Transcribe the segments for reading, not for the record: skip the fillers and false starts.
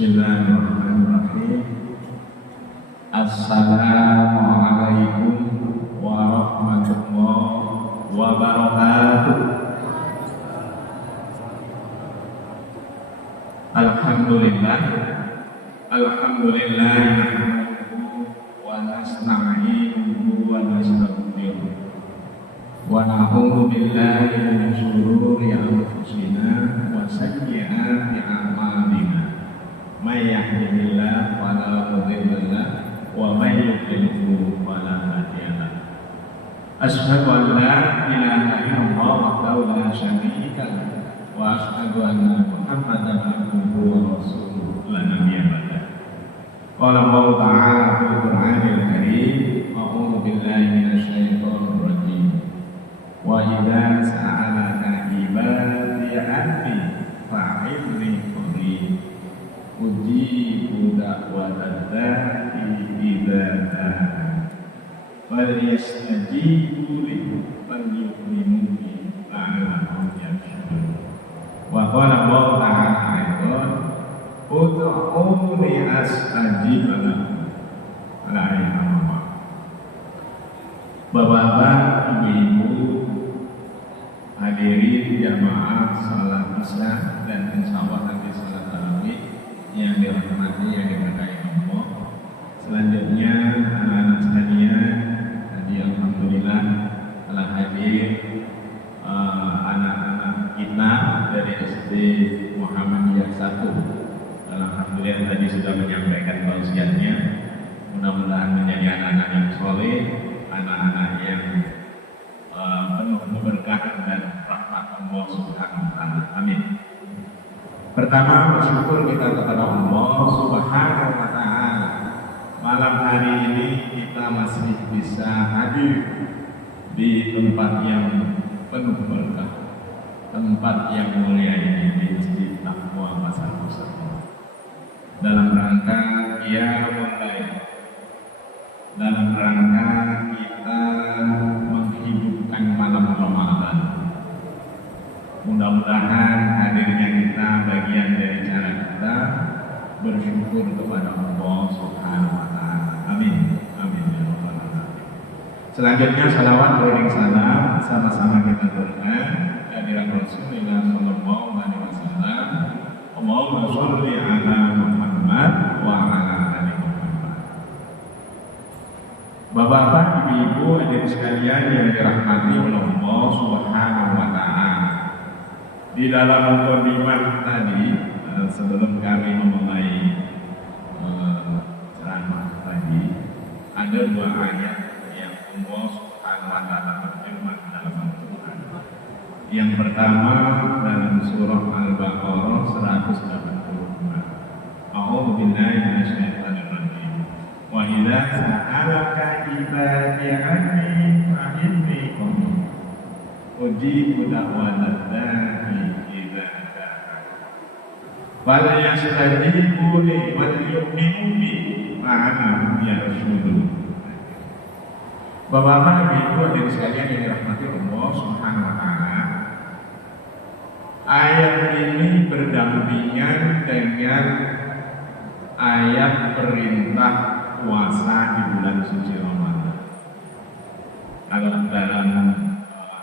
Bismillahirrahmanirrahim. Assalamualaikum warahmatullahi wabarakatuh. Alhamdulillah wa nasta'inuhu wa nastaghfiruh wa na'udzu billahi min shururi anfusina wa sayyi'ati a'malina. May yahdihillahu fala mudilla lahu wa may yudlilhu fala hadiya lahu. Asyhadu an la ilaha illallah wahdahu la syarika lahu wa asyhadu anna Muhammadan abduhu wa rasuluh la nabiyya ba'dah. Qala Allah ta'ala fil Qur'anil Karim, a'udzu billahi minasy syaithanir rajim. Wa idza sa'alaka ibadi anni fa'inni qarib ujibu da'watad da'i idza da'a wal yastajibu li wal yu'minu bi la'allahum yarshudun. Wa qala Allah ta'ala aidan ud'uni astajib lakum. La ilaha illallah. Bapak-bapak, ibu-ibu, hadirin jamaah salat isya dan insyaallah nanti salat tarawih yang dirahmati, yang diberkahi Allah. Selanjutnya anak-anak sekalian, tadi alhamdulillah telah hadir anak-anak kita dari SD Muhammadiyah 1. Alhamdulillah tadi sudah menyampaikan tausiahnya. Mudah-mudahan menjadi anak-anak yang soleh, anak-anak yang penuh berkah dan rahmat Allah Subhanahu wa taala. Amin. Pertama, bersyukur kita kepada Allah Subhanahu wa taala. Malam hari ini kita masih bisa hadir di tempat yang penuh berkah, tempat yang mulia ini, di Masjid Taqwa Pasar Pusat. Dalam rangka dalam rangka kita menghidupkan malam Ramadan. Mudah-mudahan hadirnya kita bagian dari cara kita bersyukur kepada Allah Subhanahu wa taala. Amin. Amin ya rabbal alamin. Selanjutnya salawat dan salam sama-sama kita berikan kehadirat Rasulullah sallallahu alaihi wasallam. Allahumma sholli ala Muhammad wa ala ali Muhammad. Bapak-bapak, ibu-ibu, hadirin sekalian yang dirahmati oleh Allah Subhanahu wa taala. Di dalam mukadimah tadi, sebelum kami memulai ceramah tadi, ada dua ayat yang Allah Subhanahu wa taala berfirman dalam Al-Qur'an. Yang pertama dalam surah Al-Baqarah 185. A'udzu billahi minasyaitonir rajim. Wa idza sa'alaka ibadi anni fa inni qarib ujibu da'watad da'i idza da'a wal yastajibu li wal yu'minu bi la'allahum yarshudun. Bapak-bapak, ibu dan sekalian yang dirahmati Allah Subhanahu wa taala, ayat ini berdampingan dengan ayat perintah puasa di bulan suci Ramadan. Kalau dalam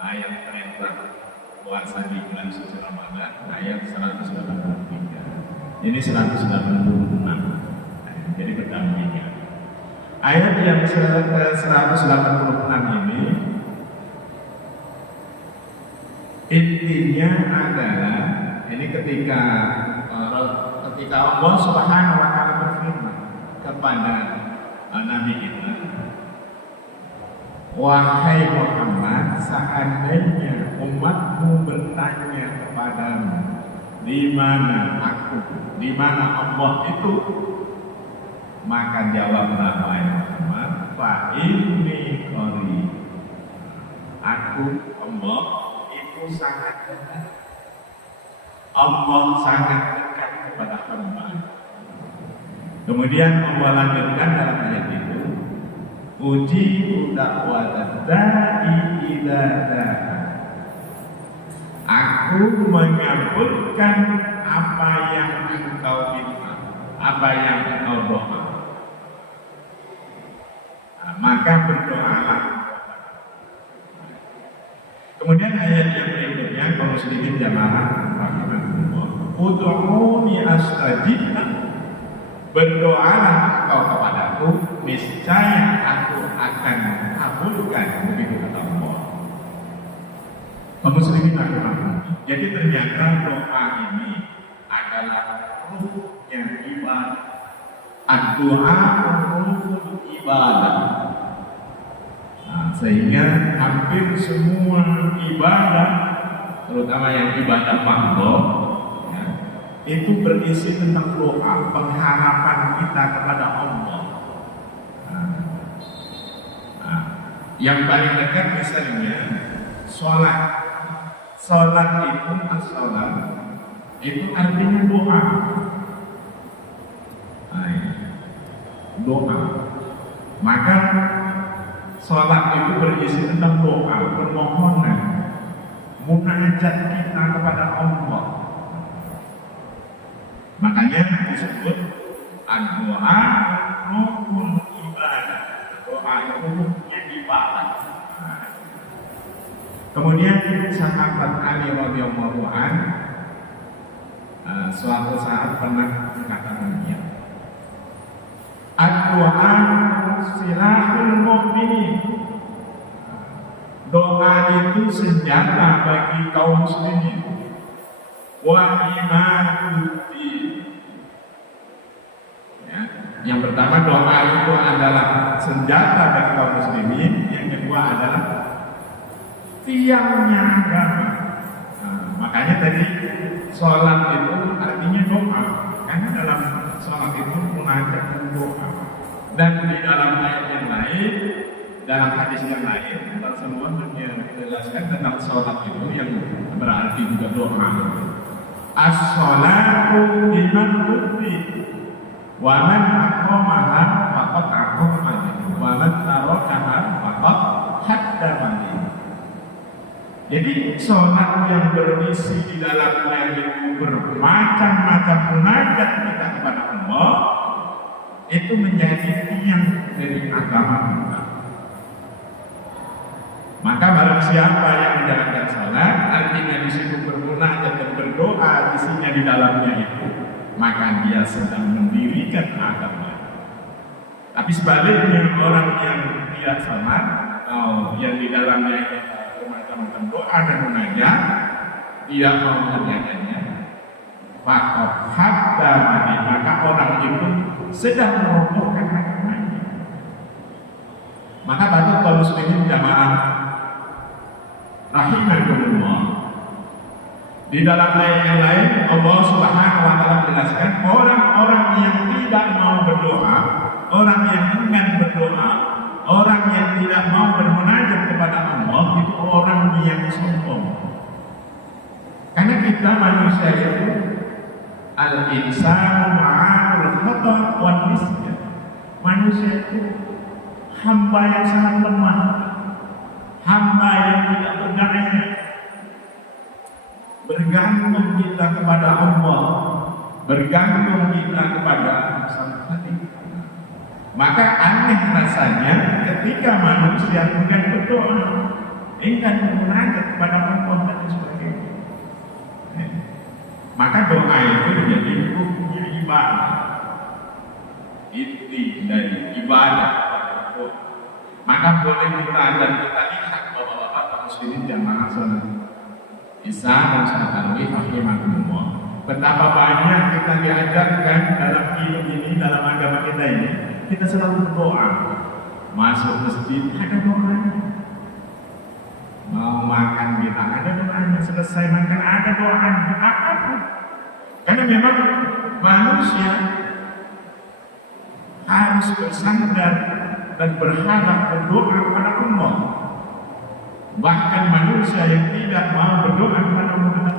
ayat perintah puasa di bulan suci Ramadan, ayat 183. Ini 186. Jadi berdampingan. Ayat yang 186 ini intinya adalah ini ketika Allah Subhanahu wa taala berfirman kepada Nabi kita, wahai Muhammad, seandainya umatmu bertanya kepadamu, di mana aku, di mana Allah itu, maka jawablah wahai Muhammad, fa inni qarib. Aku, Allah itu sangat dekat. Allah sangat dekat kepada hamba. Kemudian Allah lanjutkan dalam ayat itu, ujibu da'watad da'i idza da'a. Aku menyambutkan apa yang engkau minta. apa yang kau doa. Nah, maka berdoalah. Kemudian ayat yang berikutnya, kaum muslimin jamaah rahimakumullah, ud'uuni astajib lakum. Berdoalah engkau kepadaku, niscaya aku akan kabulkan, begitu kata Allah. Kaum muslimin rahimakumullah. Jadi ternyata doa ini adalah ruhnya ibadah. Ad-du'a ruhul ibadah. Nah, sehingga hampir semua ibadah, terutama yang ibadah fardhu, ya, itu berisi tentang doa, pengharapan kita kepada Allah. Nah, yang paling dekat misalnya sholat. Sholat itu as-sholat itu artinya doa. Doa. Maka sholat itu berisi tentang doa, permohonan, munajat kita kepada Allah. Makanya disebut doa ruhul ibadah. Doa itu ruhnya ibadah. Kemudian sahabat Ali radhiyallahu anhu suatu saat pernah mengatakan dia, ad-doa silahul mu'minin. Doa itu senjata bagi kaum muslimin. Wa imanuddin. Ya, yang pertama doa itu adalah senjata bagi kaum muslimin. Yang kedua adalah tiangnya agama. Nah, makanya tadi sholat itu artinya doa. Karena dalam sholat itu mengajak doa. Dan di dalam ayat yang lain, dalam hadis yang lain, Rasulullah menjelaskan tentang sholat itu yang berarti juga doa. As-sholatu liman udri, wa man aqamaha faqad aqamah, wa man tarakaha faqad haddamah. Jadi sholat yang berisi di dalamnya itu bermacam-macam munajat kita kepada Allah, itu menjadi tiang dari agama kita. Maka barang siapa yang menjalankan sholat, artinya di situ bermunajat dan berdoa, isinya di dalamnya itu, maka dia sedang mendirikan agama. Tapi sebaliknya orang yang tidak sholat atau yang di dalamnya itu bermacam-macam doa dan munajat, tidak mau mengerjakannya, maka orang itu sedang merobohkan agamanya. Maka patut kaum muslimin jamaah rahimakumullah, di dalam ayat yang lain Allah Subhanahu wa taala menjelaskan orang-orang yang tidak mau berdoa, orang yang enggan berdoa, orang yang tidak mau bermunajat kepada Allah, itu orang yang sombong. Karena kita manusia itu al-insanu ma'al khata' wan nisyan. Manusia itu hamba yang sangat lemah, hamba yang tidak berdaya. Bergantung kita kepada Allah, bergantung kita kepada sang hati. Maka aneh rasanya ketika manusia enggan berdoa, enggan bermunajat kepada Allah dan sebagainya. Maka doa itu menjadi rukun ibadah, inti dari ibadah. Maka boleh kita dan kita lihat bapak-bapak muslimin jamaah salat Isya dan salat tarawih rahimakumullah, betapa banyak kita diajarkan dalam hidup ini, dalam agama kita ini, kita selalu berdoa. Masuk masjid ada doanya, mau makan kita ada doanya, selesai makan ada doanya, apapun. Karena memang manusia harus bersandar dan berharap berdoa kepada Allah. Bahkan manusia yang tidak mau berdoa kepada Allah adalah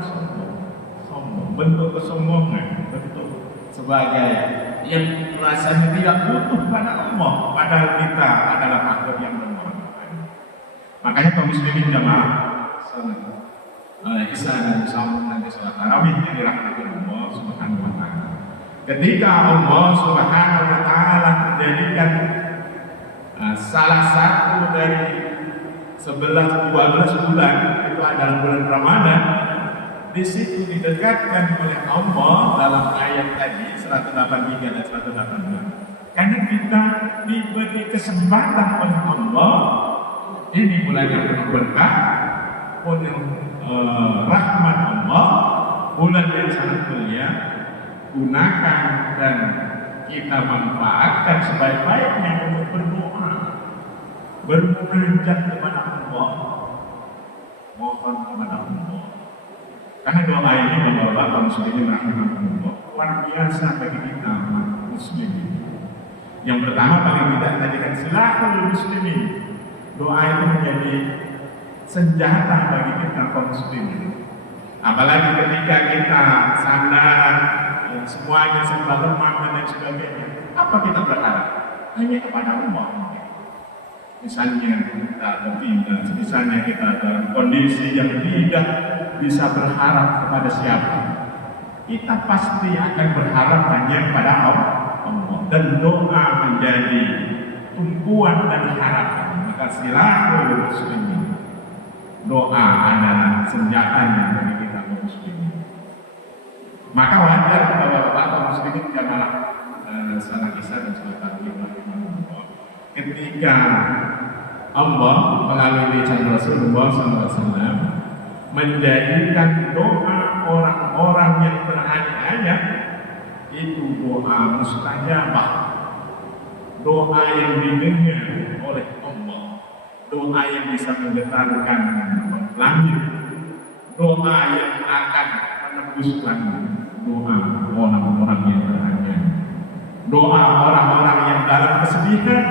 sombong, bentuk kesombongan, bentuk sebagai yang rasanya tidak butuh pada Allah, padahal kita adalah makhluk yang lemah. Makanya kaum muslimin jamaah salat Isya dan sambung nanti salat tarawih yang dirahmati Allah Subhanahu wa taala. Ketika Allah Subhanahu wa taala menjadikan salah satu dari 11-12 bulan itu adalah bulan Ramadan, di situ didekatkan oleh Allah dalam ayat tadi 183 dan 184. Karena kita diberi kesempatan oleh Allah, ini bulan yang penuh berkah, penuh rahmat Allah, bulan yang sangat mulia, gunakan dan kita manfaatkan sebaik-baiknya untuk berdoa, bermunajat kepada Allah, mohon kepada Allah. Karena doa ini membawa kaum muslimin rahimahullah luar biasa bagi kita muslimin. Yang pertama paling tidak tadi kan silahul muslimin. Doa itu menjadi senjata bagi kita kaum muslimin. Apalagi ketika kita sandaran semuanya serba lemah dan lain sebagainya, apa kita berharap? Hanya kepada Allah. Misalnya kita tertinggal, misalnya kita dalam kondisi yang tidak bisa berharap kepada siapa, kita pasti akan berharap hanya kepada Allah. Dan doa menjadi tumpuan dan harapan. Maka silahul muslimin, doa adalah senjatanya bagi kita muslimin. Maka wajar bahwa bapak muslimin janganlah salah kisah dan salah ketika Allah melalui lisan Rasulullah SAW menjadikan doa orang-orang yang berhati-hati itu doa mustajabah, doa yang didengar oleh Allah, doa yang bisa menggetarkan langit, doa yang akan menembuskan doa orang-orang yang berhati-hati, doa orang-orang yang dalam kesedihan,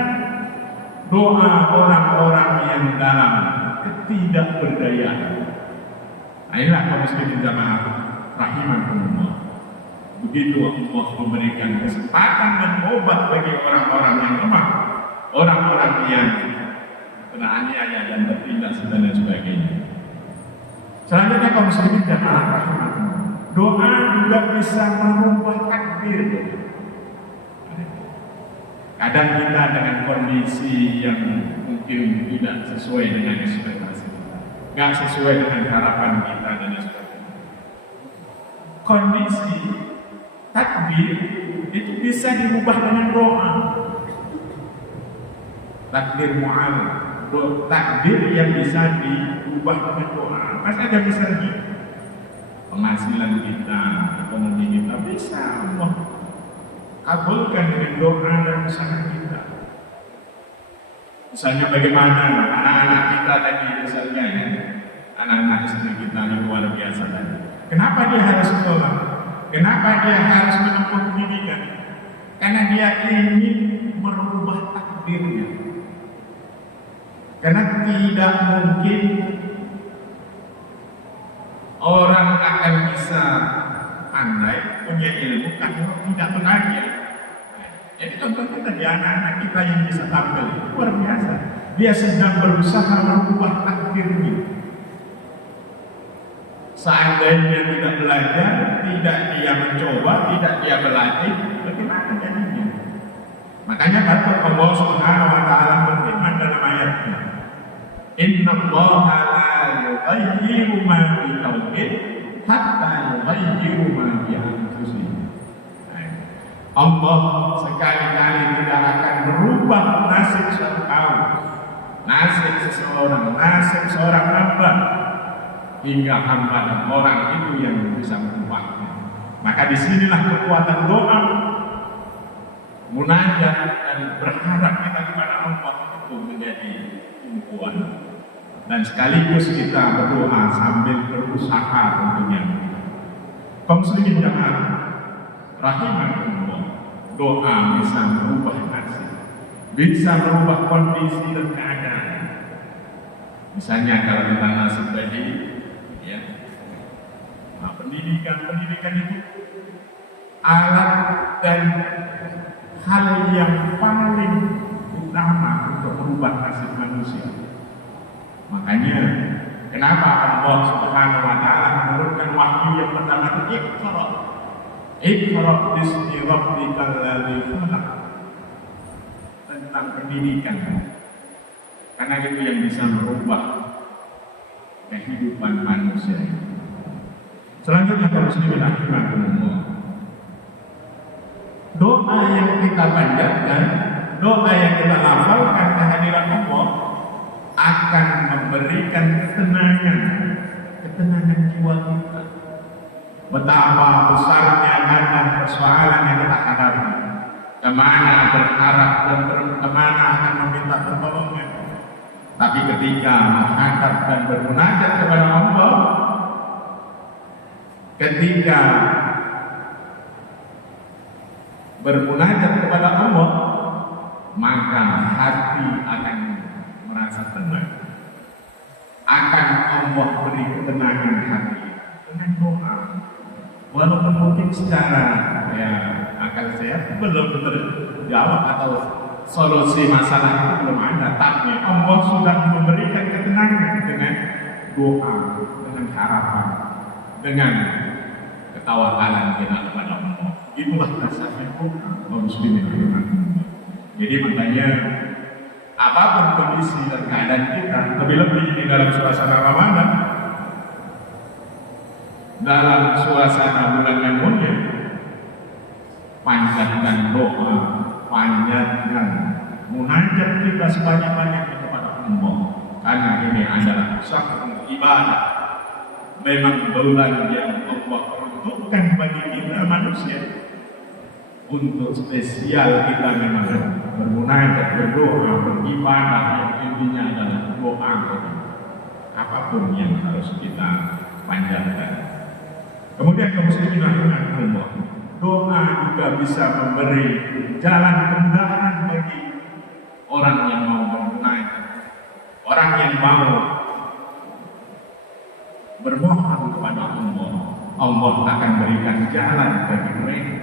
doa orang-orang yang dalam ketidakberdayaan. Inilah kaum muslimin jamaah rahimahumullah. Begitu Allah memberikan kesempatan dan obat bagi orang-orang yang lemah, orang-orang yang kena aniaya dan tertindas dan lain sebagainya. Selanjutnya kaum muslimin jamaah rahimahumullah, doa juga bisa merubah takdir. Kadang kita dengan kondisi yang mungkin tidak sesuai dengan ekspektasi, nggak sesuai dengan harapan kita dan sebagainya. Kondisi takdir itu bisa dirubah dengan doa. Takdir mu'al, takdir yang bisa dirubah dengan doa. Pasti ada misalnya penghasilan kita, ekonomi kita bisa Allah kabulkan dengan doa dan usaha kita. Misalnya bagaimana anak-anak kita tadi misalnya ya, anak-anak istri kita yang luar biasa tadi. Kenapa dia harus sekolah? Kenapa dia harus menempuh pendidikan? Karena dia ingin merubah takdirnya. Karena tidak mungkin orang akan bisa pandai punya ilmu kalau tidak belajar. Jadi contohnya tadi anak-anak kita yang bisa tampil luar biasa. Dia sedang berusaha merubah takdirnya. Seandainya tidak belajar, tidak dia mencoba, tidak dia berlatih, bagaimana jadinya? Makanya kata Allah Subhanahu wa taala berfirman dalam ayatnya, "Inna Allaha la yughayyiru ma bi qaumin hatta yughayyiru ma bi anfusihim." Allah sekali-kali tidak akan merubah nasib suatu kaum, nasib seseorang, nasib seorang hamba, hingga hamba dan orang itu yang bisa mengubahnya. Maka disinilah kekuatan doa, munajat dan berharap kita kepada Allah itu menjadi tumpuan. Dan sekaligus kita berdoa sambil berusaha tentunya. Kaum muslimin jamaah rahimahumullah, doa bisa merubah nasib, bisa merubah kondisi dan keadaan. Misalnya kalau kita nasib tadi, ya, nah, pendidikan itu alat dan hal yang paling utama untuk merubah nasib manusia. Makanya kenapa Allah Subhanahu wa taala menurunkan wahyu yang pertama itu Iqra. Iqra bismi rabbikal ladzi khalaq, tentang pendidikan, karena itu yang bisa merubah kehidupan manusia. Selanjutnya kaum muslimin rahimakumullah, doa yang kita panjatkan, doa yang kita hafalkan kehadiran Allah akan memberikan ketenangan jiwa kita. Betapa besarnya dan persoalan yang kita hadapi, kemana berharap dan kemana akan meminta pertolongan. Tapi ketika menghadap dan bermunajat kepada Allah, ketika bermunajat kepada Allah, maka hati akan merasa tenang. Akan Allah beri ketenangan hati dengan doa. Walaupun mungkin secara akal sehat belum terjawab atau solusi masalah itu belum ada, tapi Allah sudah memberikan ketenangan dengan doa, dengan harapan, dengan ketawakalan kita kepada Allah. Itulah dasarnya doa kaum muslimin. Jadi makanya apapun kondisi dan keadaan kita, lebih-lebih di dalam suasana Ramadan, dalam suasana bulan yang mulia, panjatkan doa, panjatkan munajat kita sebanyak-banyaknya kepada Allah, karena ini adalah satu ibadah. Memang bulan yang Allah peruntukkan bagi kita manusia untuk spesial kita memang bermunajat, berdoa, beribadah, yang intinya adalah doa. Apapun yang harus kita panjatkan. Kemudian kaum muslimin rahimakumullah, doa juga bisa memberi jalan kemudahan bagi orang yang mau bermunajat, orang yang mau bermohon kepada Allah. Allah akan berikan jalan bagi mereka,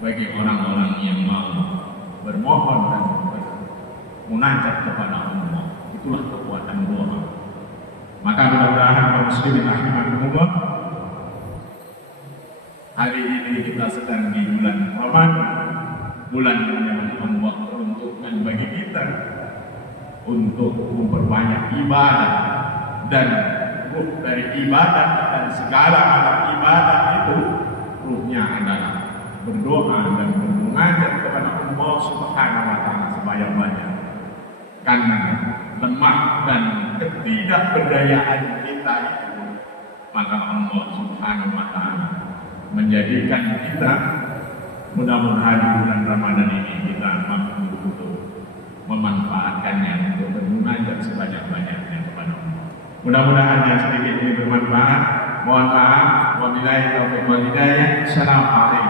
bagi orang-orang yang mau bermohon dan bermunajat kepada Allah. Itulah kekuatan doa. Maka mudah-mudahan kaum muslimin rahimakumullah, hari ini kita sedang di bulan Ramadan, bulan yang Allah peruntukkan bagi kita untuk memperbanyak ibadah, dan ruh dari ibadah dan segala alat ibadah itu ruhnya adalah berdoa dan bermunajat kepada Allah Subhanahu wa taala sebanyak-banyak. Karena lemah dan ketidakberdayaan kita itu, maka Allah Subhanahu wa taala menjadikan kita, mudah-mudahan di bulan Ramadan ini kita mampu untuk memanfaatkannya untuk bermunajat sebanyak-banyaknya kepada Allah. Mudah-mudahan yang sedikit ini bermanfaat. Mohon maaf. Wabillahi taufiq wal hidayah. Assalamualaikum.